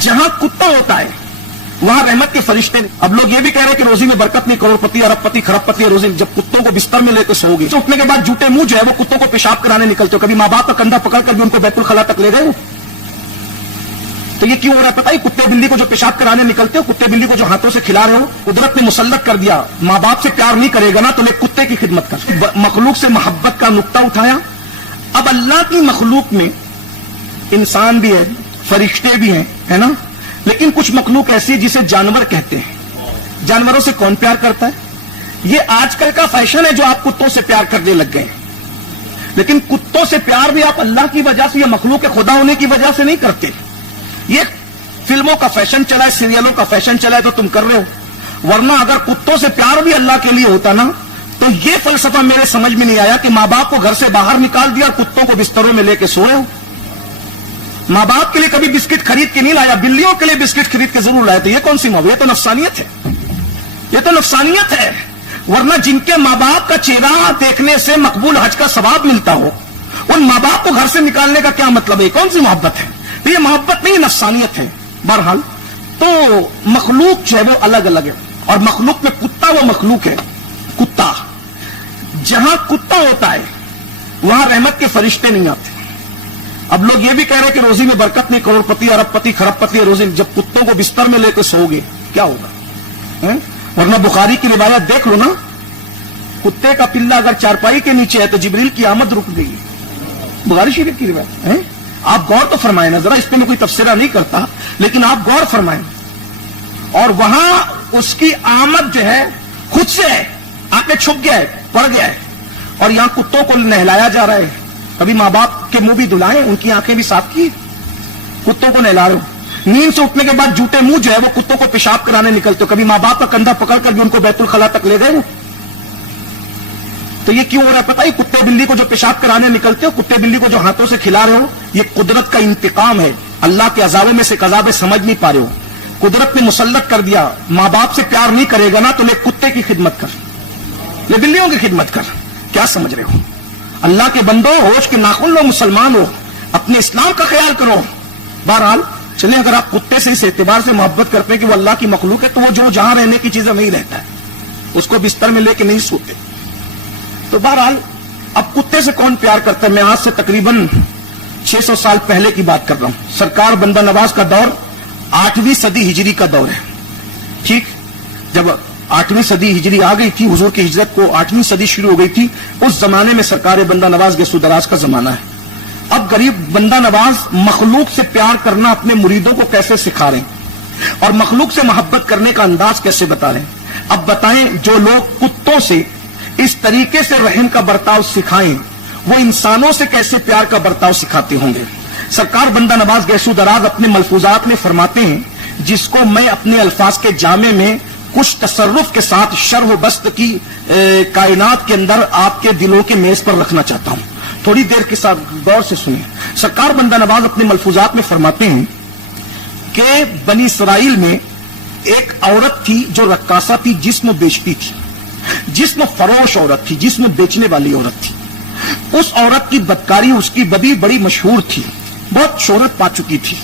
جہاں کتا ہوتا ہے وہاں رحمت کے فرشتے. اب لوگ یہ بھی کہہ رہے ہیں کہ روزی میں برکت نہیں, کروڑپتی ارب پتی کھرب پتی روزی. جب کتوں کو بستر میں لے کے سو گے تو اٹھنے کے بعد جھوٹے منہ جو ہے وہ کتوں کو پیشاب کرانے نکلتے ہو. کبھی ماں باپ کا کندھا پکڑ کر بھی ان کو بیت الخلا تک لے گئے ہو. تو یہ کیوں ہو رہا ہے پتہ ہی؟ کتے بلی کو جو پیشاب کرانے نکلتے ہو, کتے بلی کو جو ہاتھوں سے کھلا رہے ہو, قدرت نے مسلط کر دیا. ماں باپ سے پیار نہیں کرے گا نا تو ایک کتے کی خدمت کر. مخلوق سے محبت کا نقطہ اٹھایا. اب اللہ کی مخلوق میں انسان بھی ہے, فرشتے بھی ہیں, ہے نا, لیکن کچھ مخلوق ایسی ہے جسے جانور کہتے ہیں. جانوروں سے کون پیار کرتا ہے؟ یہ آج کل کا فیشن ہے جو آپ کتوں سے پیار کرنے لگ گئے ہیں. لیکن کتوں سے پیار بھی آپ اللہ کی وجہ سے یا مخلوق خدا ہونے کی وجہ سے نہیں کرتے. یہ فلموں کا فیشن چلا ہے, سیریلوں کا فیشن چلا ہے تو تم کر رہے ہو. ورنہ اگر کتوں سے پیار بھی اللہ کے لیے ہوتا نا تو یہ فلسفہ میرے سمجھ میں نہیں آیا کہ ماں باپ کو گھر سے باہر نکال دیا اور کتوں کو بستروں میں لے کے سوئے ہو. ماں باپ کے لیے کبھی بسکٹ خرید کے نہیں لایا, بلیوں کے لیے بسکٹ خرید کے ضرور لائے. تو یہ کون سی ماں؟ یہ تو نفسانیت ہے, یہ تو نفسانیت ہے. ورنہ جن کے ماں باپ کا چہرہ دیکھنے سے مقبول حج کا ثواب ملتا ہو, ان ماں باپ کو گھر سے نکالنے کا کیا مطلب ہے؟ کون سی محبت ہے؟ تو یہ محبت نہیں, نفسانیت ہے. بہرحال تو مخلوق جو ہے وہ الگ الگ ہے, اور مخلوق میں کتا وہ مخلوق ہے. کتا جہاں کتا ہوتا ہے وہاں رحمت کے فرشتے نہیں آتے. اب لوگ یہ بھی کہہ رہے ہیں کہ روزی میں برکت نہیں, کروڑپتی ارب پتی کھرب پتی روزی. جب کتوں کو بستر میں لے کے سو گے کیا ہوگا؟ ورنہ بخاری کی روایت دیکھ لو نا, کتے کا پلہ اگر چارپائی کے نیچے ہے تو جبریل کی آمد رک گئی. بخاری شریف کی روایت ہے. آپ غور تو فرمائیں نا ذرا, اس پہ میں کوئی تبصرہ نہیں کرتا, لیکن آپ غور فرمائیں. اور وہاں اس کی آمد جو ہے خود سے ہے, آنکھیں چھپ گیا ہے, پڑ گیا ہے. اور یہاں کتوں کو نہلایا جا رہا ہے. کبھی ماں باپ کے منہ بھی دھلائے, ان کی آنکھیں بھی صاف کی, کتوں کو نہلا رہے ہو. نیند سے اٹھنے کے بعد جھوٹے منہ جو ہے وہ کتوں کو پیشاب کرانے نکلتے ہو. کبھی ماں باپ کا کندھا پکڑ کر بھی ان کو بیت الخلا تک لے گئے ہو. تو یہ کیوں ہو رہا ہے پتہ ہی؟ کتے بلی کو جو پیشاب کرانے نکلتے ہو, کتے بلی کو جو ہاتھوں سے کھلا رہے ہو, یہ قدرت کا انتقام ہے. اللہ کے عذابوں میں سے عذاب سمجھ نہیں پا رہے ہو. قدرت نے مسلط کر دیا. ماں باپ سے پیار نہیں کرے گا نا تو لے کتے کی خدمت کر, لے بلیوں کی خدمت کر. کیا سمجھ رہے ہو؟ اللہ کے بندو, ہوش کے ناخن لو, مسلمان ہو, اپنے اسلام کا خیال کرو. بہرحال چلیں, اگر آپ کتے سے اس اعتبار سے محبت کرتے ہیں کہ وہ اللہ کی مخلوق ہے, تو وہ جو جہاں رہنے کی چیزیں نہیں رہتا ہے, اس کو بستر میں لے کے نہیں سوتے. تو بہرحال اب کتے سے کون پیار کرتا ہے؟ میں آج سے تقریباً 600 سال پہلے کی بات کر رہا ہوں. سرکار بندہ نواز کا دور 8ویں صدی ہجری کا دور ہے. ٹھیک, جب 8ویں صدی ہجری آ گئی تھی, حضور کی ہجرت کو 8ویں صدی شروع ہو گئی تھی, اس زمانے میں سرکار بندہ نواز گیسو دراز کا زمانہ ہے. اب غریب بندہ نواز مخلوق سے پیار کرنا اپنے مریدوں کو کیسے سکھا رہے ہیں, اور مخلوق سے محبت کرنے کا انداز کیسے بتا رہے ہیں. اب بتائیں, جو لوگ کتوں سے اس طریقے سے رحم کا برتاؤ سکھائیں, وہ انسانوں سے کیسے پیار کا برتاؤ سکھاتے ہوں گے. سرکار بندہ نواز گیسو دراز اپنے ملفوظات میں فرماتے ہیں, جس کو میں اپنے الفاظ کے جامع میں کچھ تصرف کے ساتھ شرح و بسط کی کائنات کے اندر آپ کے دلوں کے میز پر رکھنا چاہتا ہوں. تھوڑی دیر کے ساتھ غور سے سنیں. سرکار بندہ نواز اپنے ملفوظات میں فرماتے ہیں کہ بنی اسرائیل میں ایک عورت تھی جو رقاصہ تھی, جسم بیچتی تھی, جسم فروش عورت تھی, جسم بیچنے والی عورت تھی. اس عورت کی بدکاری, اس کی بدی بڑی مشہور تھی, بہت شہرت پا چکی تھی.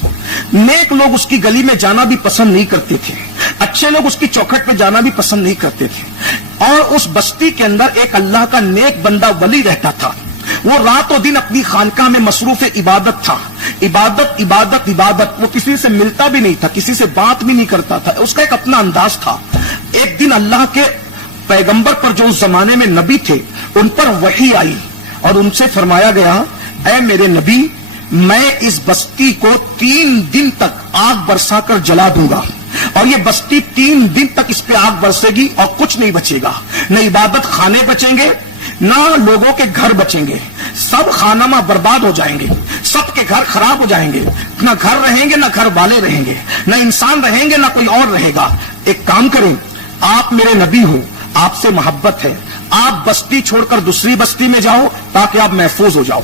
نیک لوگ اس کی گلی میں جانا بھی پسند نہیں کرتے تھے, اچھے لوگ اس کی چوکھٹ پہ جانا بھی پسند نہیں کرتے تھے. اور اس بستی کے اندر ایک اللہ کا نیک بندہ ولی رہتا تھا. وہ رات و دن اپنی خانقاہ میں مصروف عبادت تھا. عبادت عبادت عبادت. وہ کسی سے ملتا بھی نہیں تھا, کسی سے بات بھی نہیں کرتا تھا. اس کا ایک اپنا انداز تھا. ایک دن اللہ کے پیغمبر پر, جو اس زمانے میں نبی تھے, ان پر وحی آئی اور ان سے فرمایا گیا, اے میرے نبی, میں اس بستی کو 3 دن تک آگ برسا کر جلا دوں گا, اور یہ بستی 3 دن تک اس پہ آگ برسے گی اور کچھ نہیں بچے گا. نہ عبادت خانے بچیں گے, نہ لوگوں کے گھر بچیں گے. سب خانہ برباد ہو جائیں گے, سب کے گھر خراب ہو جائیں گے. نہ گھر رہیں گے, نہ گھر والے رہیں گے, نہ انسان رہیں گے, نہ کوئی اور رہے گا. ایک کام کریں, آپ میرے نبی ہو, آپ سے محبت ہے, آپ بستی چھوڑ کر دوسری بستی میں جاؤ تاکہ آپ محفوظ ہو جاؤ.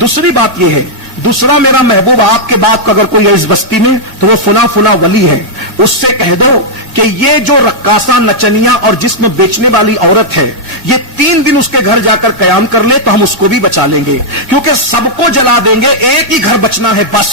دوسری بات یہ ہے, دوسرا میرا محبوب آپ کے بعد اگر کوئی ہے اس بستی میں تو وہ فلاں فلاں ولی ہے, اس سے کہہ دو کہ یہ جو رقاصہ, نچنیاں اور جسم بیچنے والی عورت ہے, یہ 3 دن اس کے گھر جا کر قیام کر لے تو ہم اس کو بھی بچا لیں گے, کیونکہ سب کو جلا دیں گے, ایک ہی گھر بچنا ہے بس,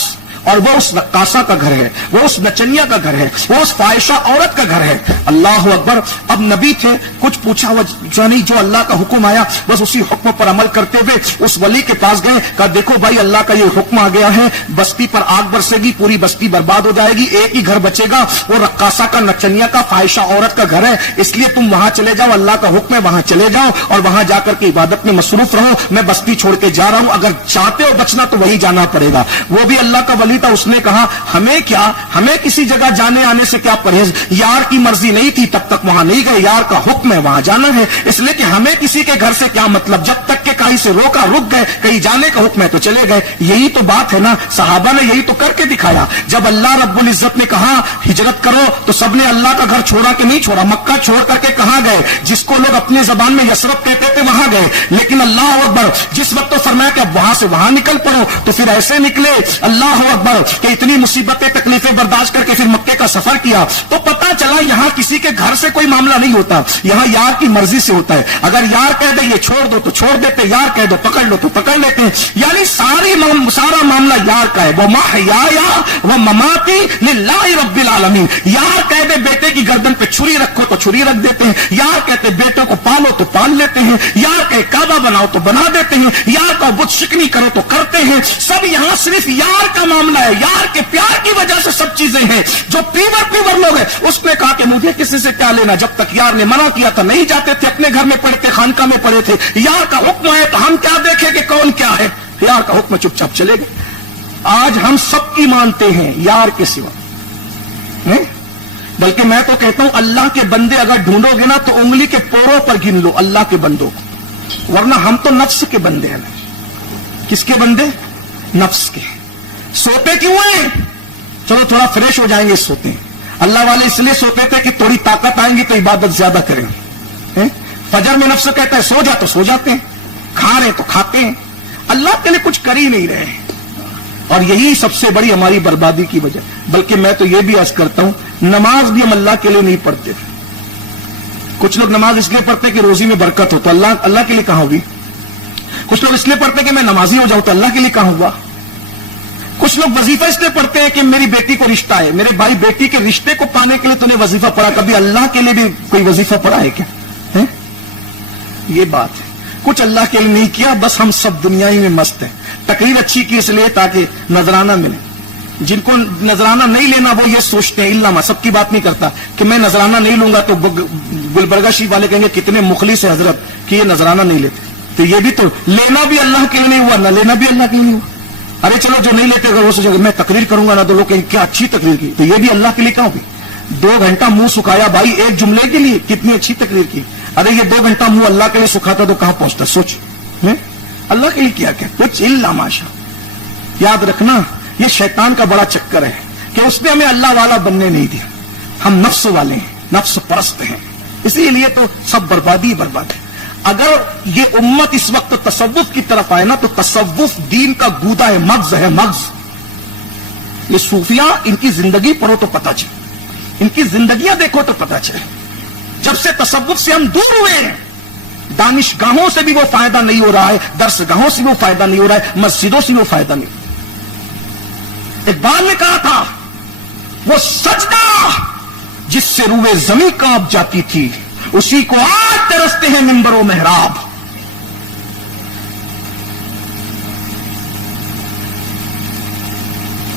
اور وہ اس رقاصہ کا گھر ہے، وہ اس نچنیا کا گھر ہے، وہ اس فاحشہ عورت کا گھر ہے۔ اللہ اکبر۔ اب نبی تھے، کچھ پوچھا نہیں، جو اللہ کا حکم آیا بس اسی حکم پر عمل کرتے ہوئے اس ولی کے پاس گئے، کہا دیکھو بھائی اللہ کا یہ حکم آ گیا ہے، بستی پر آگ برسے گی، پوری بستی برباد ہو جائے گی، ایک ہی گھر بچے گا، وہ رقاصہ کا نچنیا کا فاحشہ عورت کا گھر ہے، اس لیے تم وہاں چلے جاؤ، اللہ کا حکم ہے وہاں چلے جاؤ اور وہاں جا کر کے عبادت میں مصروف رہو، میں بستی چھوڑ کے جا رہا ہوں، اگر چاہتے ہو بچنا تو وہی جانا پڑے گا۔ وہ بھی اللہ کا ولی تھا، اس نے کہا ہمیں کیا، ہمیں کسی جگہ جانے آنے سے کیا پرہیز، یار کی مرضی نہیں تھی تب تک وہاں نہیں گئے، یار کا حکم ہے وہاں جانا ہے، اس لیے کہ ہمیں کسی کے گھر سے کیا مطلب، جب تک کہ کہیں سے روکا رک گئے، کہیں جانے کا حکم ہے تو چلے گئے۔ یہی تو بات ہے نا، صحابہ نے یہی تو کر کے دکھایا۔ جب اللہ رب العزت نے کہا ہجرت کرو تو سب نے اللہ کا گھر چھوڑا کہ نہیں چھوڑا، مکہ چھوڑ کر کے کہاں گئے، جس کو لوگ اپنی زبان میں یثرب کہتے تھے وہاں گئے، لیکن اللہ اکبر جس وقت تو فرمایا کہ اب وہاں سے وہاں نکل پڑو تو پھر ایسے نکلے، اللہ اکبر، کہ اتنی مصیبتیں تکلیفیں برداشت کر کے پھر مکے کا سفر کیا تو پتا چلا یہاں کسی کے گھر سے کوئی معاملہ نہیں ہوتا، یہاں یار کی مرضی سے ہوتا ہے، اگر یار کہہ دے یہ چھوڑ دو تو چھوڑ دیتے، یار کہہ دو پکڑ لو تو پکڑ لیتے ہیں، یعنی سارا معاملہ یار کا ہے۔ وہ محیایا و مماتی للہ رب العالمین، یار کہہ دے بیٹے کی گردن پہ چھری رکھو تو چھری رکھ دیتے ہیں، یار کہتے بیٹوں کو پالو تو پال لیتے ہیں، یار کہ کعبہ بناؤ تو بنا دیتے ہیں، یار کا بت شکنی کرو تو کرتے ہیں، سب یہاں صرف یار کا معاملہ ہے، یار کے پیار کی وجہ سے سب چیزیں ہیں۔ جو پیور لوگ ہیں اس نے کہا کہ مجھے کسی سے کیا لینا، جب تک یار نے منع کیا تھا نہیں جاتے تھے، اپنے گھر میں پڑے تھے، خانقاہ میں پڑے تھے، یار کا حکم ہے تو ہم کیا دیکھیں کہ کون کیا ہے، یار کا حکم چپ چاپ چلے گئے۔ آج ہم سب کی مانتے ہیں یار کے سوا، بلکہ میں تو کہتا ہوں اللہ کے بندے اگر ڈھونڈو گے نا تو انگلی کے پوروں پر گن لو اللہ کے بندوں کو، ورنہ ہم تو نفس کے بندے ہیں۔ کس کے بندے؟ نفس کے۔ سوتے کیوں ہیں؟ چلو تھوڑا فریش ہو جائیں گے، سوتے ہیں۔ اللہ والے اس لیے سوتے تھے کہ تھوڑی طاقت آئیں گی تو عبادت زیادہ کریں گے۔ فجر میں نفس کہتا ہے سو جا تو سو جاتے ہیں، کھا رہے تو کھاتے ہیں، اللہ کے لیے کچھ کر ہی نہیں رہے ہیں، اور یہی سب سے بڑی ہماری بربادی کی وجہ۔ بلکہ میں تو یہ بھی عرض کرتا ہوں نماز بھی ہم اللہ کے لیے نہیں پڑھتے۔ کچھ لوگ نماز اس لیے پڑھتے کہ روزی میں برکت ہو، تو اللہ کے لیے کہاں ہوگی؟ کچھ لوگ اس لیے پڑھتے کہ میں نمازی ہو جاؤں، تو اللہ کے لیے کہاں ہوا؟ کچھ لوگ وظیفہ اس لیے پڑھتے ہیں کہ میری بیٹی کو رشتہ ہے، میرے بھائی بیٹی کے رشتے کو پانے کے لیے تو نے وظیفہ پڑھا، کبھی اللہ کے لیے بھی کوئی وظیفہ پڑھا ہے کیا؟ یہ بات ہے، کچھ اللہ کے لیے نہیں کیا، بس ہم سب دنیا ہی میں مست ہیں۔ تقریر اچھی کی اس لیے تاکہ نذرانہ ملے، جن کو نذرانہ نہیں لینا وہ یہ سوچتے ہیں، علامہ سب کی بات نہیں کرتا کہ میں نذرانہ نہیں لوں گا تو گلبرگہ شریف والے کہیں گے کتنے مخلص ہیں حضرت کہ یہ نذرانہ نہیں لیتے، تو یہ بھی تو لینا بھی اللہ کے لیے نہیں ہوا، نہ لینا بھی اللہ کے لیے نہیں ہوا۔ ارے چلو جو نہیں لیتے اگر وہ سوچے گا میں تقریر کروں گا نا تو لوگ کہیں کیا اچھی تقریر کی، تو یہ بھی اللہ کے لیے کہاں ہوئی؟ 2 گھنٹہ منہ سکھایا بھائی ایک جملے کے لیے، کتنی اچھی تقریر کی۔ ارے یہ 2 گھنٹہ منہ اللہ کے لیے سکھاتا تو کہاں پہنچتا؟ سوچ اللہ کے لیے کیا کچھ الا ماشا۔ یاد رکھنا یہ شیطان کا بڑا چکر ہے کہ اس نے ہمیں اللہ والا بننے نہیں دیا، ہم نفس والے ہیں، نفس پرست ہیں، اسی لیے تو سب بربادی برباد ہے۔ اگر یہ امت اس وقت تصوف کی طرف آئے نا تو تصوف دین کا گودا ہے، مغز ہے، مغز۔ یہ صوفیاء ان کی زندگی پڑھو تو پتہ چلے، ان کی زندگیاں دیکھو تو پتہ چلے، جب سے تصوف سے ہم دور ہوئے ہیں دانش گاہوں سے بھی وہ فائدہ نہیں ہو رہا ہے، درس گاہوں سے بھی وہ فائدہ نہیں ہو رہا ہے، مسجدوں سے بھی وہ فائدہ نہیں۔ اقبال نے کہا تھا وہ سجدہ جس سے روئے زمین کانپ جاتی تھی اسی کو آج ترستے ہیں منبر و محراب۔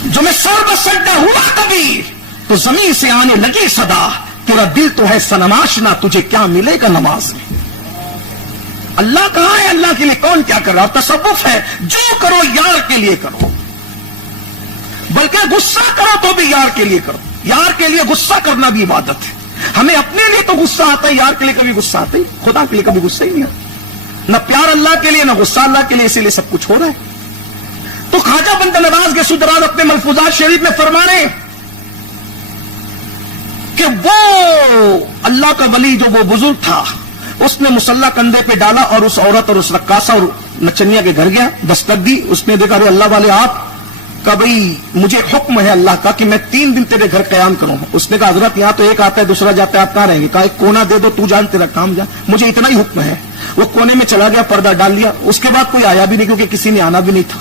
جو میں سر بسجدہ ہوا کبھی تو زمین سے آنے لگی صدا، تیرا دل تو ہے صنم آشنا تجھے کیا ملے گا نماز میں۔ اللہ کہاں ہے؟ اللہ کے لیے کون کیا کر رہا؟ تصوف ہے جو کرو یار کے لیے کرو، بلکہ غصہ کرو تو بھی یار کے لیے کرو، یار کے لیے غصہ کرنا بھی عبادت ہے۔ ہمیں اپنے لیے تو غصہ آتا ہے، یار کے لیے کبھی غصہ آتا ہی، خدا کے لیے کبھی غصہ ہی نہیں آتا، نہ پیار اللہ کے لیے نہ غصہ اللہ کے لیے، اسی لیے سب کچھ ہو رہا ہے۔ تو خواجہ بندہ نواز کے سدراز اپنے ملفوظات شریف میں فرما رہے کہ وہ اللہ کا ولی جو وہ بزرگ تھا اس نے مسلح کندھے پہ ڈالا اور اس عورت اور اس رقاصہ اور نچنیا کے گھر گیا، دستک دی، اس نے دیکھا اللہ والے آپ کا بھائی مجھے حکم ہے اللہ کا کہ میں 3 دن تیرے گھر قیام کروں۔ اس نے کہا حضرت یہاں تو ایک آتا ہے دوسرا جاتا ہے، آپ کہاں رہیں گے؟ کہا ایک کونا دے دو، تو جان تیرا کام جان، مجھے اتنا ہی حکم ہے۔ وہ کونے میں چلا گیا، پردہ ڈال لیا، اس کے بعد کوئی آیا بھی نہیں کیونکہ کسی نے آنا بھی نہیں تھا۔